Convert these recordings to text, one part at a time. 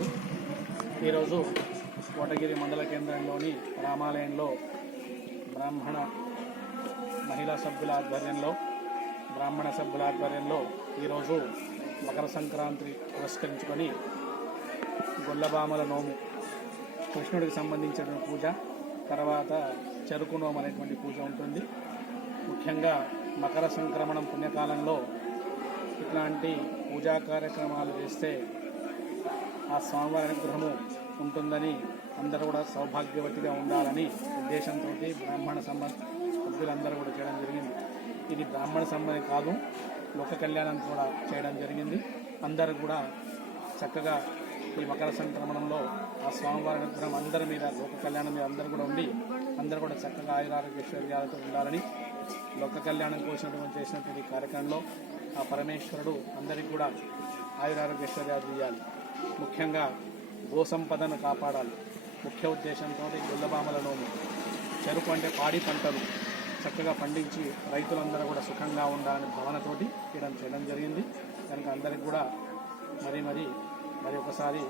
ధన్యవాదాలు. ఈరోజు కోటగిరి మండల కేంద్రంలోని రామాలయంలో బ్రాహ్మణ సభ్యుల ఆధ్వర్యంలో ఈరోజు మకర సంక్రాంతి పురస్కరించుకొని గొల్లబామల నోము, కృష్ణుడికి సంబంధించిన పూజ, తర్వాత చెరుకు నోము అనేటువంటి పూజ ఉంటుంది. ముఖ్యంగా మకర సంక్రమణం పుణ్యకాలంలో ఇట్లాంటి పూజా కార్యక్రమాలు చేస్తే ఆ స్వామివారి అనుగ్రహము ఉంటుందని, అందరూ కూడా సౌభాగ్యవతిగా ఉండాలని ఉద్దేశంతో బ్రాహ్మణ సభ్యులందరూ కూడా చేయడం జరిగింది. ఇది బ్రాహ్మణ సంబంధం కాదు, లోక కళ్యాణం కూడా చేయడం జరిగింది. అందరూ కూడా చక్కగా ఈ మకర సంక్రమణంలో ఆ స్వామివారి అనుగ్రహం అందరి మీద, లోక కళ్యాణం మీద అందరూ కూడా ఉండి అందరూ కూడా చక్కగా ఆయురారోగ్యైశ్వర్యాలతో ఉండాలని లోక కళ్యాణం కోసం చేసినటువంటి కార్యక్రమంలో ఆ పరమేశ్వరుడు అందరికీ కూడా ఆయురారోగ్యైశ్వర్యాలు ఇవ్వాలి. ముఖ్యంగా గోసంపదను కాపాడాలి. ముఖ్య ఉద్దేశంతో గొల్లబామలను చెరుకు అంటే పాడి పంటలు చక్కగా పండించి రైతులందరూ కూడా సుఖంగా ఉండాలని భావనతోటి చేయడం జరిగింది. కనుక అందరికి కూడా మరి ఒకసారి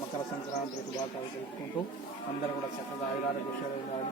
మకర సంక్రాంతి శుభాకాంక్షలు తెలుపుకుంటూ అందరూ కూడా చక్కగా ఆయురారోగ్యైశ్వర్యాలు